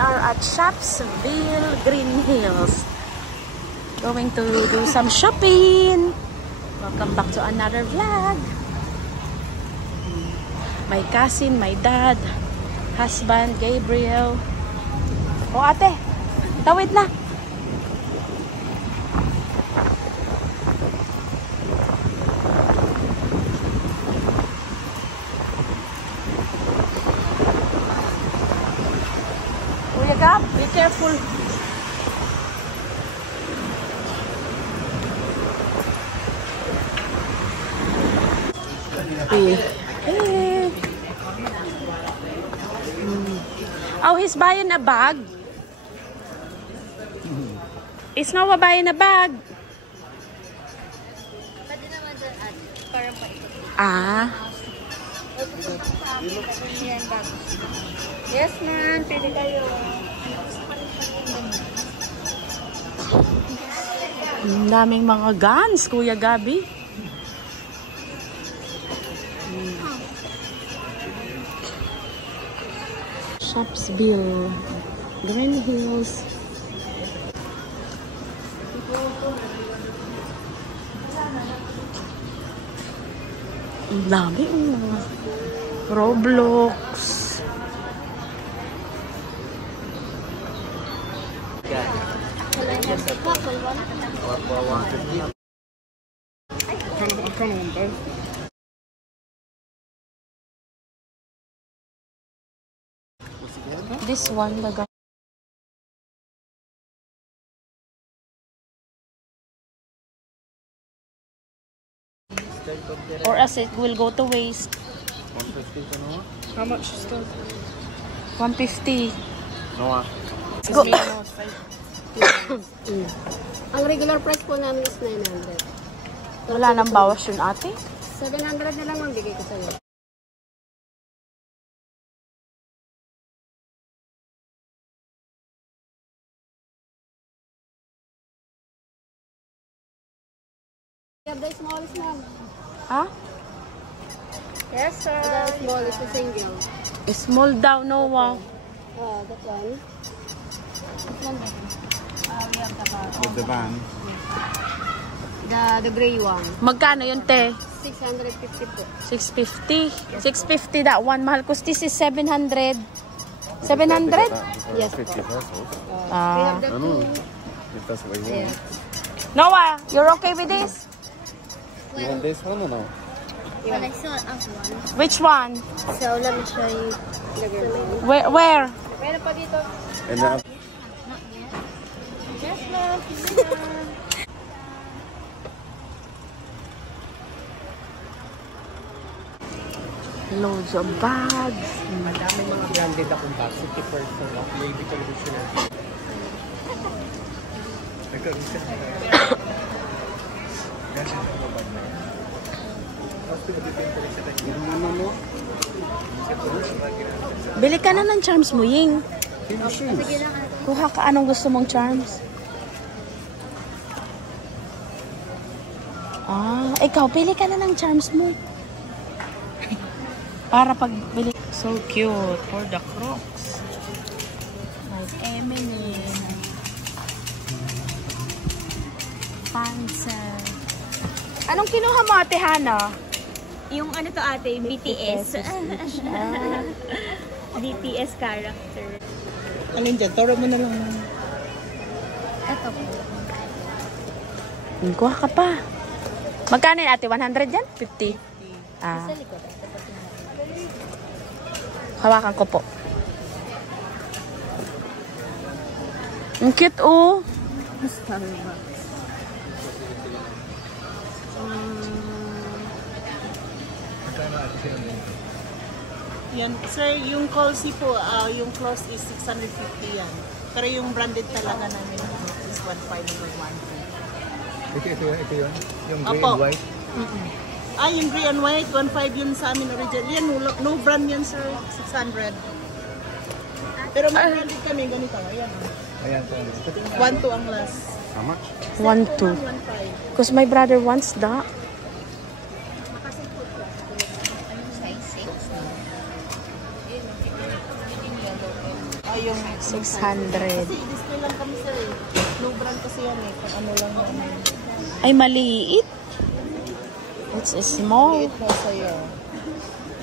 are at Shopsville, Green Hills. Going to do some shopping. Welcome back to another vlog. My cousin, my dad, husband, Gabriel. Oh ate, tawid na. Kuya Gab, be careful. Hey. Oh, he's buying a bag. It's not buying a bag. Ah. Yes, ma'am. Pili kayo. Ang daming mga guns, Kuya Gabi. Shopsville, Green Hills. Ang dami mga Roblox. This one, the or as it will go to waste. 150 to no? How much is that? 150. No. Let's go. Ang regular price po namin is 900. Wala nang bawas yun ate? 700 na lang ang bigay ko sa'yo. You have the smallest, ma'am. Ha? Yes, sir. The smallest is single. Small daw, no wow. Oh, that one. This one. We have With the van. the gray one. Magkano yun, te? 650 po. 650. 650 that one. Mahal ko. This is 700. 700? Yes. 50 pesos. We Ah. have the two. If that's what you want. Noah, you're okay with this? You want this one or no? Well, I saw as one. Which one? So, let me show you the girl one. Where? Meron pa dito. And then Yes, ma'am. Loads of bags. Madami mga branded akong bag. 50% off. Maybe television na. Bili ka na ng charms mo, Ying. Kuha ka anong gusto mong charms. Ah, ikaw, pili ka na ng charms mo. Para pag bili. So cute for the Crocs. Like Eminem. Pansel. Anong kinuha mo, Ate Hana? Yung ano to ate, BTS. BTS character. Alin dyan? Toro mo na lang. Ito po. Kuha ka pa. Magkano yun, Ate? 100 yan? 50? Ah. Sa likod. Hawakan ko po. Ang cute, oh. Yan, sir, yung Colsey po, yung close is 650 yan. Pero yung branded talaga namin is 1.5 or 1.2. ito yun? Yung gray Opo. and white? Yung gray and white, 1.5 yun sa amin original. Yan, no brand yan, sir. 600. Pero may branded kami, ganito. Ayan. Ayan. 1.2 ang last. How much? 1-2. 1.5. Because my brother wants that. Yung Kasi 600. display lang kami sir eh. No brand kasi yan eh. Kung ano lang yan. Ay, maliit. It's a small. Liit na sa'yo.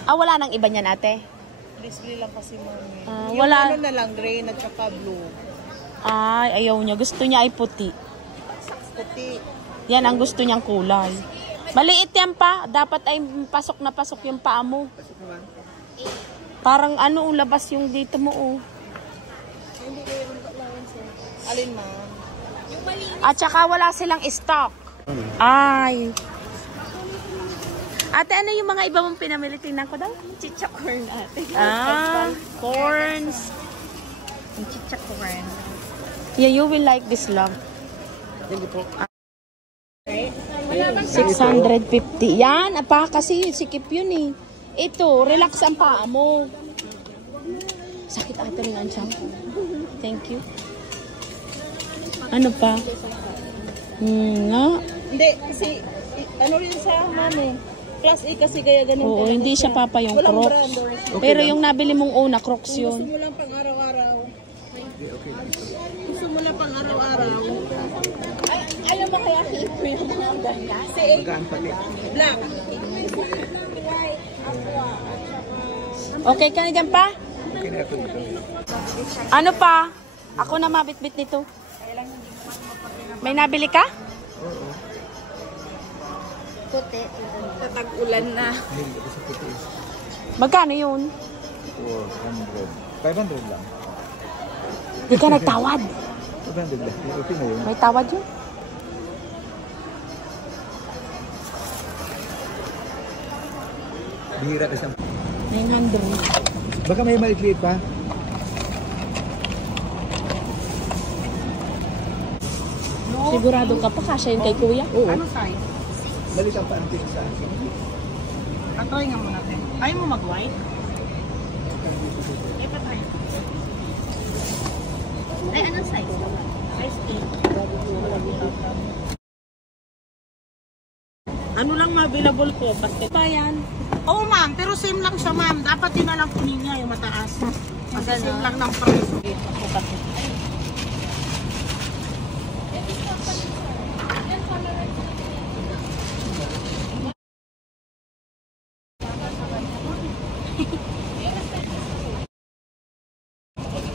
Wala nang iba niyan, ate. Display lang kasi mami. Yung Wala. ano na lang, gray at saka blue. Ay, ayaw niya. Gusto niya ay puti. Puti. Yan ang gusto niyang kulay. Maliit yan pa. Dapat ay pasok na pasok yung paa mo. Parang ano, labas yung dito mo, oh. Hindi ko yung allowance sir. Alin ma'am? At saka wala silang stock. Ay. Ate, ano yung mga iba mong pinamili? Tingnan ko daw. Chicha corn ate. Corns. Yung chicha corn. Yeah, you will like this, love. Thank you po. 650. Yan, apa, kasi sikip yun eh. Ito, relax ang paa mo. Sakit ata rin ang tiyan. Thank you. Ano pa? Nga. Hindi, kasi ano rin sa mami. Class A kasi kaya ganun. Oo, hindi siya papa yung Walang Crocs. brand or Pero yung nabili mong una, Crocs gusto yun. mo lang pang araw-araw. Gusto mo lang pang araw-araw. Ayaw mo kaya i-ipro yung mga niya? Magaan pati. Black. Okay ka na dyan pa? Okay na ako dito. Ano pa? Ako na mabitbit nito. May nabili ka? Puti. Tatag-ulan na. Hindi ako sa puti. Magkano yun? 400. 500 lang. Di ka nagtawad. 500 lang. Okay na yun. May tawad yun? Bihira kasi. 900. Baka may maliit pa. Sigurado ka pa kasya yun kay kuya? Oo. Ano size? Maliit ang paantik sa akin. Patoy nga mo natin. Ayaw mo mag-white? Eh, patry. Ay, anong size? Size 8. Ano lang available ko? Basket. Pa yan? Oo ma'am, pero same lang siya ma'am. Dapat yun na lang kunin niya yung mataas. Kasi same lang ng price. Ako kasi.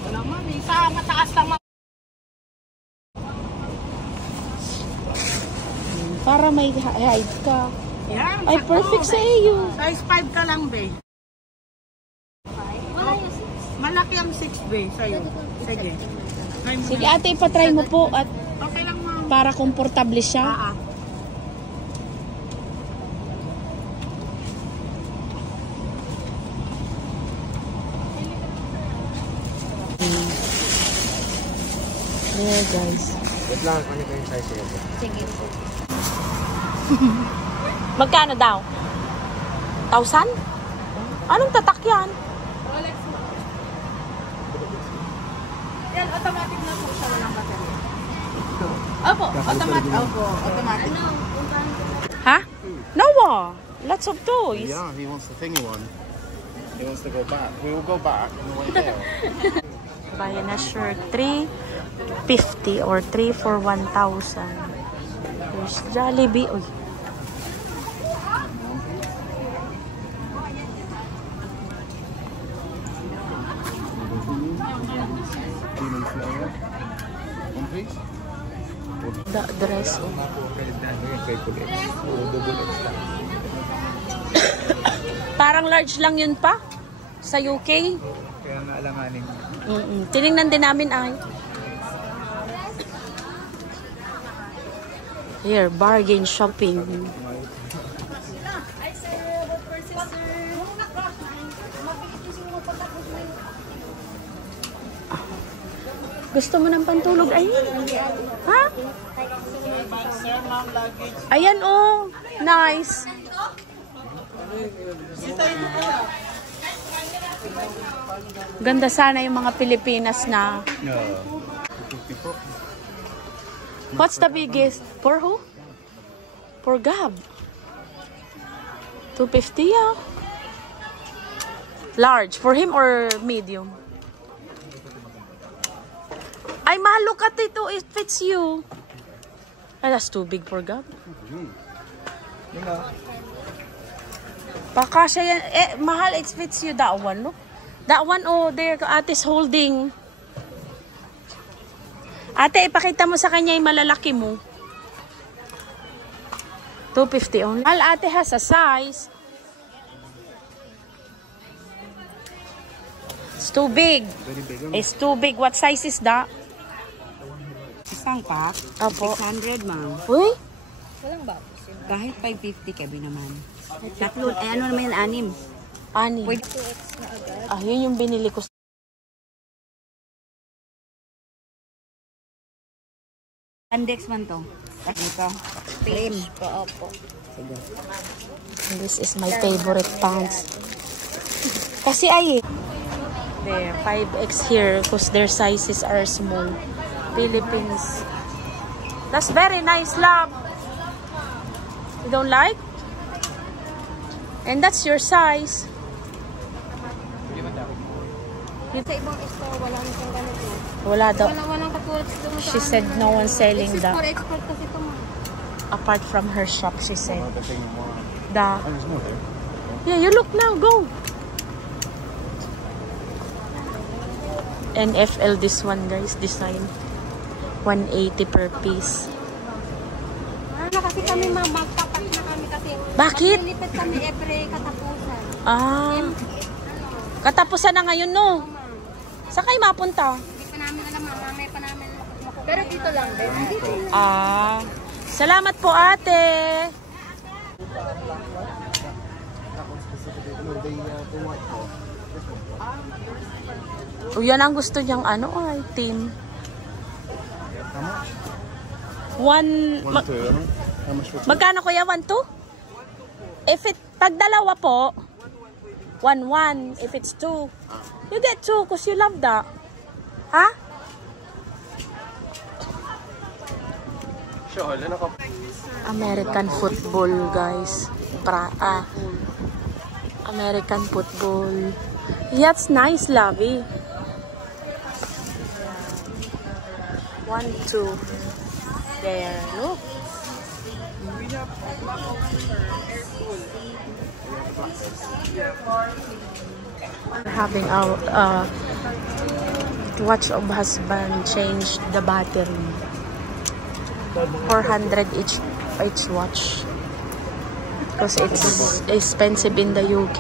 Wala ma'am, isa mataas lang ma'am. Para may height ka. Yan. Ay, perfect sa iyo. Size 5 ka lang, be. Malaki ang 6, be, sa'yo. Sige. Try mo Sige na. ate, ipatry mo po at Okay lang, ma'am. para komportable siya. There guys. Wait lang, ano ko yung size ko? Sige po. Magkano daw? 1,000? Anong tatak yan? Yan, automatic na po siya. Walang baterya. Opo, automatic. Opo, automatic. Ha? No, lots of toys. Yeah, he wants the thingy one. He wants to go back. We will go back on the way there. Buy na shirt, 350 or 3 for 1,000. There's Jollibee. Uy. Demon Slayer. One piece? The dress. Oh. Kay Kulit. Double X lang. Parang large lang yun pa. Sa UK. Kaya naalanganin. Tinignan din namin ay. Here, bargain shopping. Gusto mo ng pantulog? Ay, ha? Ayan oh, nice. Ganda sana yung mga Pilipinas na. No. 50 po. What's the biggest? For who? For Gab. 250, yeah. Large. For him or medium? Ay, mahal, look at it. Oh, it fits you. Ay, that's too big for Gab. Baka siya yan. Eh, mahal, it fits you. That one, look. That one, oh, there, ate's holding. Ate, ipakita mo sa kanya yung malalaki mo. 250 only. Mahal, ate has a size. It's too big. Very big. It's too big. What size is that? Isang pack, Opo. 600 ma'am. Uy, Kahit 550 kabi naman. Tatlo, ano naman yan, 6. ani. Pwede. Ah, yun yung binili ko. Andex man to. Ito. Cream. Sige. This is my favorite pants. Kasi ay, there, 5X here because their sizes are small. Philippines. That's very nice, love. You don't like? And that's your size. Sa ibang store, wala na siyang ganito. Wala daw. Walang katulad dito sa She said no one selling This is that. for export kasi ito mo. Apart from her shop, she said. The thing more. The, Oh, there's more there. yeah, you look now, go. NFL this one, guys, design. 180 per piece. Ano kasi kami magpapat na kami kasi. Bakit? Maglilipad kami every katapusan. Ah, katapusan na ngayon, no? Saan kayo mapunta? Hindi pa namin alam, mamaya pa namin makukuha. Pero dito lang din. Dito lang. Ah, salamat po, ate. O, yan ang gusto niyang ano, ay, team. How much? One, One, two. How much for two? magkano kuya? 1, 2? If it, pag dalawa po, 1, 1. If it's 2, you get 2 because you love that. Ha? Sure, then ako. American football, guys. American football. Yeah, it's nice, Lovey. 1, 2. There, look. We're having our watch of husband change the battery. 400 each watch because it's expensive in the UK.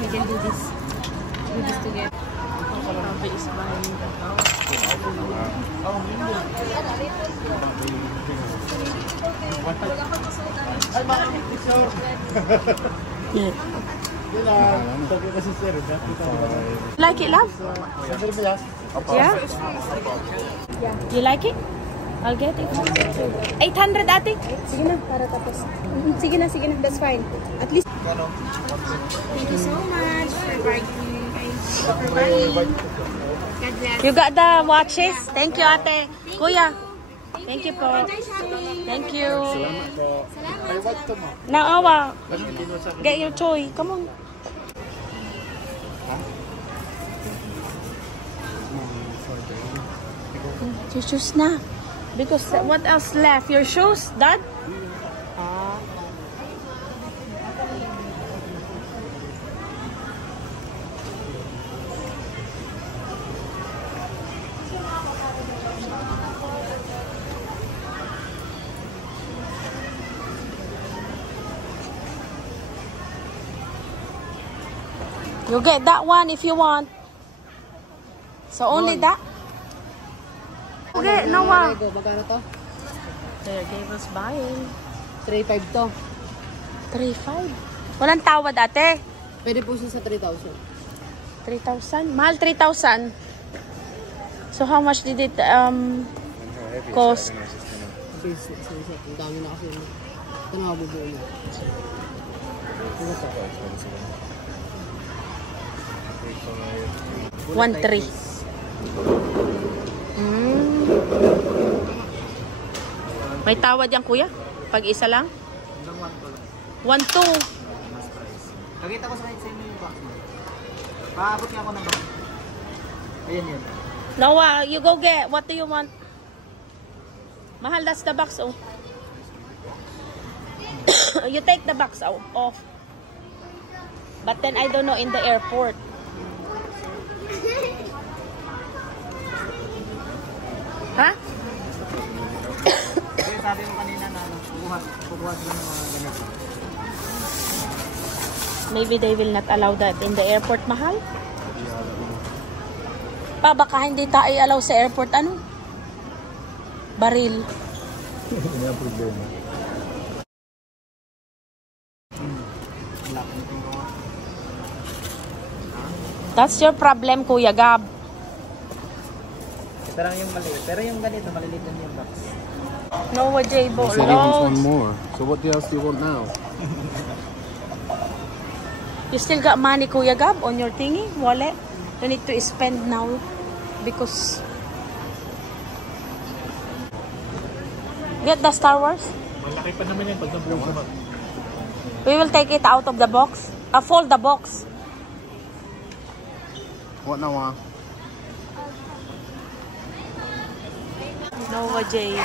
We can do this. Do this together. Bobby is buying. Yeah. Like it, love? Yeah? You like it? I'll get it. 800, ate? Sige na, para tapos. Sige na, that's fine. At least. Thank you so much for buying. God bless. You got the watches? Thank you, ate. Kuya. Thank you po. Thank you. Salamat po. Ay, what to mo? Naawa. Get your toy. Come on. Your shoes na. Because what else left? Your shoes, Dad? Ah. You get that one if you want. So only that? Okay, Noah. Magkano to? There, gave us buying. 3.5 to. 3,500. Walang tawad, ate. Pwede po siya sa 3,000. 3,000. Mahal 3,000. So how much did it cost? Ang dami na kasi. Ito na mabubuo na. 1.3. May tawad yan, kuya? Pag isa lang? 1.2. Nakita ko sa inyo yung box mo. Paabot niya ako ng box. Ayan yun. Noah, you go get. What do you want? Mahal, that's the box. Oh. You take the box off. But then I don't know in the airport. Ha? Kasi sabi mo kanina na kukuha sila ng mga ganito. Maybe they will not allow that in the airport, mahal? Pa, baka hindi tayo allow sa airport, ano? Baril. Hindi na problema. That's your problem, Kuya Gab. Ito lang yung maliit. Pero yung ganito, maliliit din yung box. Noah J. You said he wants one Bolos. more. So what else do you want now? You still got money, Kuya Gab, on your thingy, wallet? You need to spend now because... Get the Star Wars. Malaki pa naman yan pag nabuo ko. We will take it out of the box. Fold the box. What now? Noah J.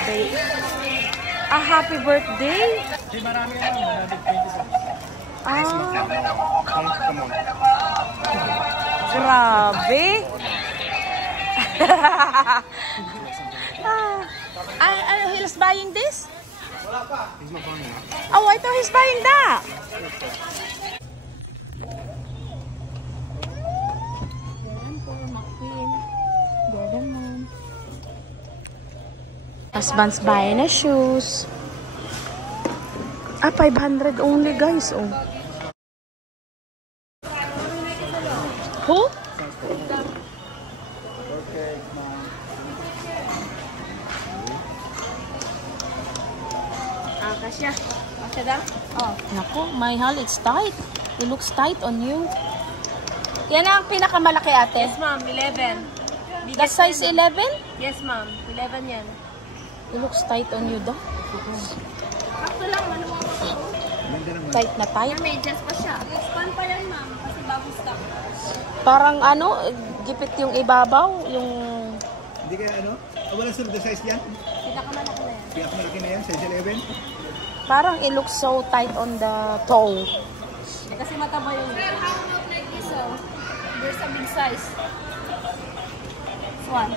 A happy birthday. Hindi marami yan. Marami 26. Come on. Grabe. He's buying this? He's not buying it. Oh, I thought he's buying that. Husband's buying a shoes. 500 only, guys. Oh. Who? Kasya. Kasya daw? Oh. Naku, mahal, it's tight. It looks tight on you. Yan ang pinakamalaki, ate. Yes, ma'am. 11. The size 11? Yes, ma'am. 11 yan. It looks tight on you, daw. Sakto lang. Ano mo? Tight na tight. May adjust pa siya. Expand pa yan, ma'am. Kasi bago stock. Parang ano, gipit yung ibabaw, yung... Hindi kaya ano? Wala sunod na size yan? Pinakamalaki na yan. Pinakamalaki na yan, size 11. Parang it looks so tight on the toe. Kasi mataba yung... Sir, how about like this? There's a big size. This one.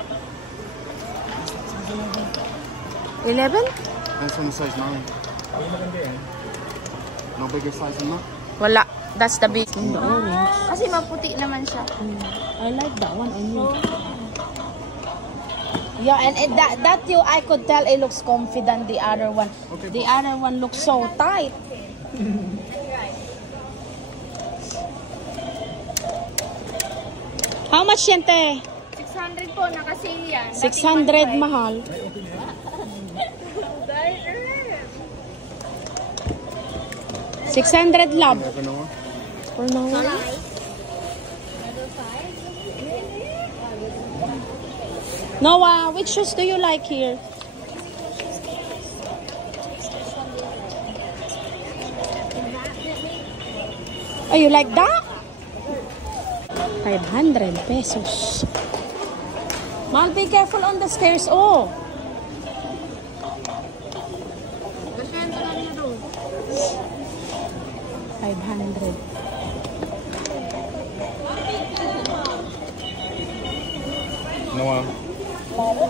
11? That's on the size 9. No bigger size than that? Wala. That's the big. The orange. Kasi maputi naman siya. I like that one on you. Yeah, and that you, I could tell it looks comfy than the other one. Okay, The other one looks so tight. How much yan, te? 600 po. Naka-sale yan. 600, mahal. 600, love. Never know. For now. Noah, which shoes do you like here? Oh, you like that? 500 pesos. Mal, be careful on the stairs. Oh. Gaswento lang niya doon. 500. Noah,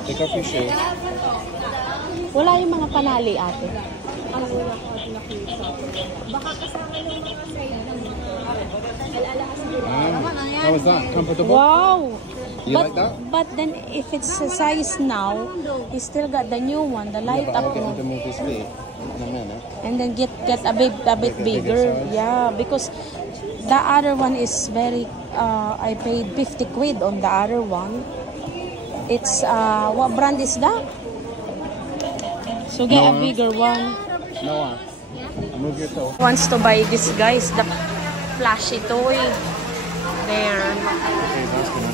take off your shoe. Wala yung mga panali, ate. How was that? Comfortable? Wow. You like that? But then if it's a size now, you still got the new one, the light But up I'll get him to one. move his feet in a minute. And then get a bit Make a bigger bigger. size. Yeah, because the other one is very I paid 50 quid on the other one. It's what brand is that? So get a Noah. bigger one. Noah, move your toe. Wants to buy this, guys, the flashy toy. There. Okay, that's good.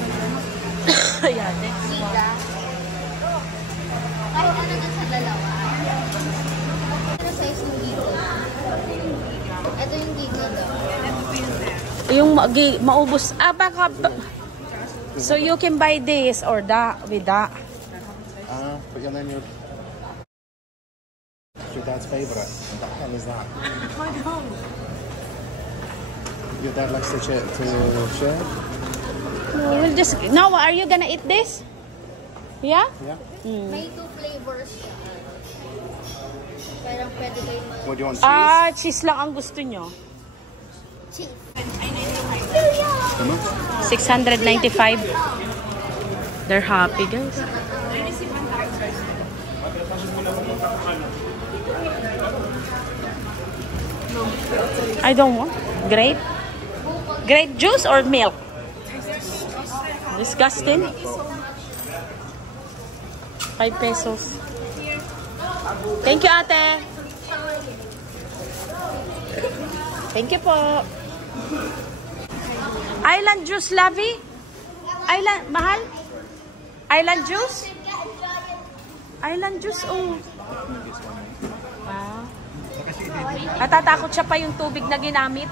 Yung maubos. Baka... So you can buy this or that with that. But your name, your dad's favorite. What the hell is that? Your dad likes to share. No, we'll just... No, are you gonna eat this? Yeah? Yeah. May 2 flavors. Pero pwede kayo mag... What do you want? Cheese? Cheese lang ang gusto nyo. Cheese. How much? 695. They're happy, guys. I don't want grape. Grape juice or milk? Disgusting. 5 pesos. Thank you, ate. Thank you po. Island juice, Lavi? Island, mahal? Island juice? Island juice, oh. Wow. Natatakot siya pa yung tubig na ginamit.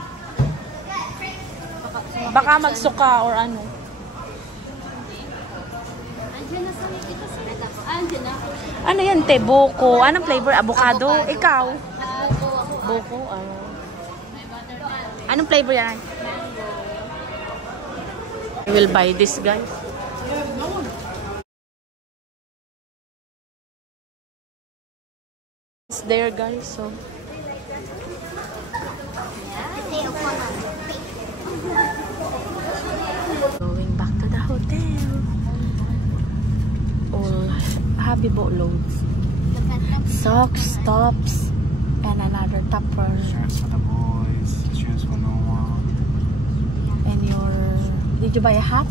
Baka magsuka or ano. Ano yan, te? Buko. Anong flavor? Avocado? Ikaw? Buko. Anong flavor yan? I will buy this, guys. It's there, guys. So going back to the hotel. All happy boatloads. Socks, tops, and another topper. Shirts for the boys. Shoes for Noah. And your... Did you buy a hat?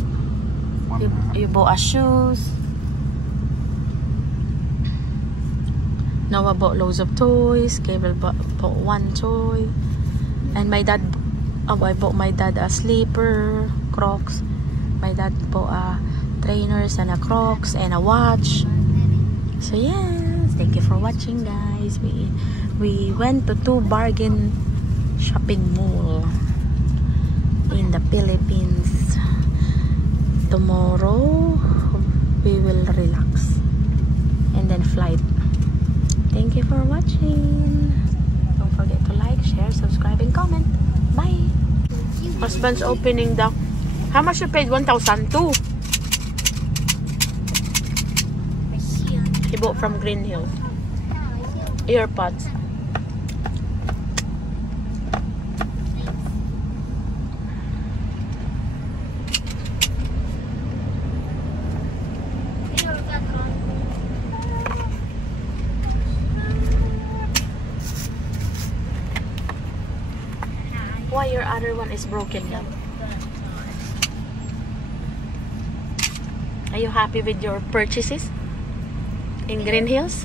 You bought a shoes. Noah bought loads of toys. Gabriel bought 1 toy. And my dad... Oh, I bought my dad a sleeper, Crocs. My dad bought trainers and a Crocs and a watch. So yes, thank you for watching, guys. We went to 2 bargain shopping mall in the Philippines. Tomorrow we will relax and then flight. Thank you for watching. Don't forget to like, share, subscribe, and comment. Bye. Husband's opening the... How much you paid? 1,002. He bought from Green Hills. Earpods. Why your other one is broken now? Are you happy with your purchases in Green Hills?